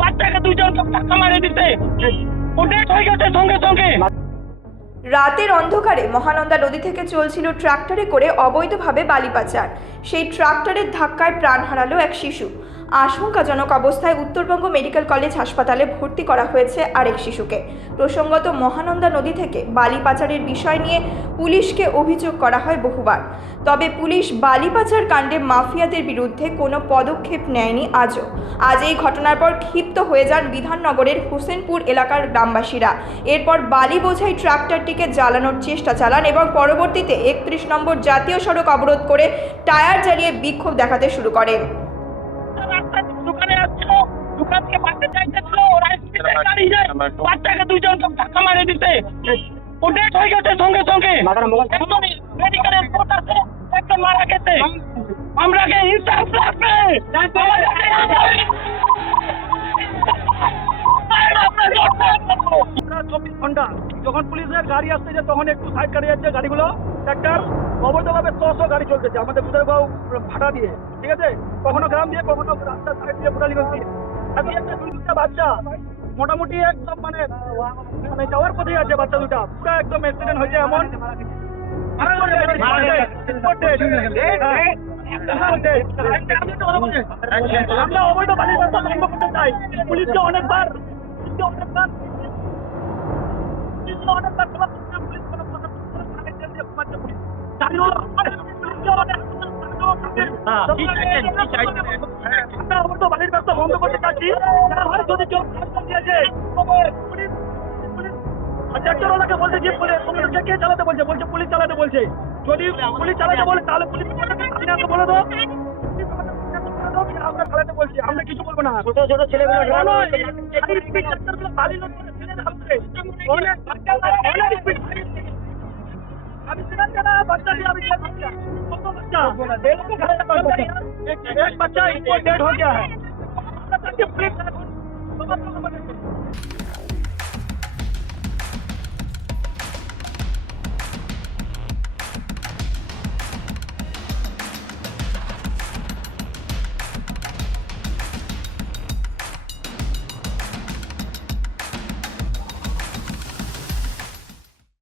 বাচ্চাকে দুইজন ধাক্কা মারে দিতে ও ডেট হয়ে গেছে সঙ্গে সঙ্গে। রাতের অন্ধকারে মহানন্দা নদী থেকে চলছিল ট্রাক্টরে করে অবৈধভাবে বালি পাচার। সেই ট্রাক্টরের ধাক্কায় প্রাণ হারালো এক শিশু। আশঙ্কাজনক অবস্থায় উত্তরবঙ্গ মেডিকেল কলেজ হাসপাতালে ভর্তি করা হয়েছে আরেক শিশুকে। প্রসঙ্গত, মহানন্দা নদী থেকে বালি পাচারের বিষয় নিয়ে পুলিশকে অভিযোগ করা হয় বহুবার, তবে পুলিশ বালি পাচার কাণ্ডে মাফিয়াদের বিরুদ্ধে কোনো পদক্ষেপ নেয়নি আজও। আজ এই ঘটনার পর ক্ষিপ্ত হয়ে যান বিধাননগরের হোসেনপুর এলাকার গ্রামবাসীরা। এরপর বালি বোঝাই ট্রাক্টরটিকে জ্বালানোর চেষ্টা চালান এবং পরবর্তীতে 31 নম্বর জাতীয় সড়ক অবরোধ করে টায়ার জ্বালিয়ে বিক্ষোভ দেখাতে শুরু করেন। দোকানে আসছিল, দোকান থেকে বাচ্চা চাইতেছিল, ওরা গাড়ি যায় বাচ্চাকে দুইজন ধাক্কা মারে দিতে ও ডেট হয়ে গেছে সঙ্গে সঙ্গে। একদমই মেডিকেল রিপোর্ট আছে, একজন মারা গেছে। আমরা ইনসাফ লাগবে। চব্বিশ ঘন্টা যখন পুলিশের গাড়ি আসছে তখন একটু সাইড কাটে যাচ্ছে গাড়িগুলো। ট্রাক্টর অবৈধভাবে 100 গাড়ি চলতেছে আমাদের উদয়গাঁও ভাটা দিয়ে, ঠিক আছে, কখনো গ্রাম দিয়ে কখনো রাস্তার সাইড দিয়ে পুরালিগঞ্জ দিয়ে। আজকে একটা দুইটা বাচ্চা মোটামুটি একদম মানে যাওয়ার পথেই আছে বাচ্চা দুটা, পুরো একদম অ্যাক্সিডেন্ট হয়েছে এমন। আমরা অবৈধ বালির ব্যবসা বন্ধ করতে চাই। পুলিশকে অনেকবার বালির ব্যবসা বন্ধ করতে চাচ্ছি। যদি কেউ দিয়েছে ট্রাক্টরওয়ালাকে বলছে যে পুলিশকে কে চালাতে বলছে, বলছে পুলিশ চালাতে বলছে। যদি পুলিশ চালাতে বলে তাহলে পুলিশ বলে দাও আমরা চালাতে বলছি, আমরা কিছু বলবো না। ছোট ছোট ছেলেগুলো बाच्चा डेड हो गया है।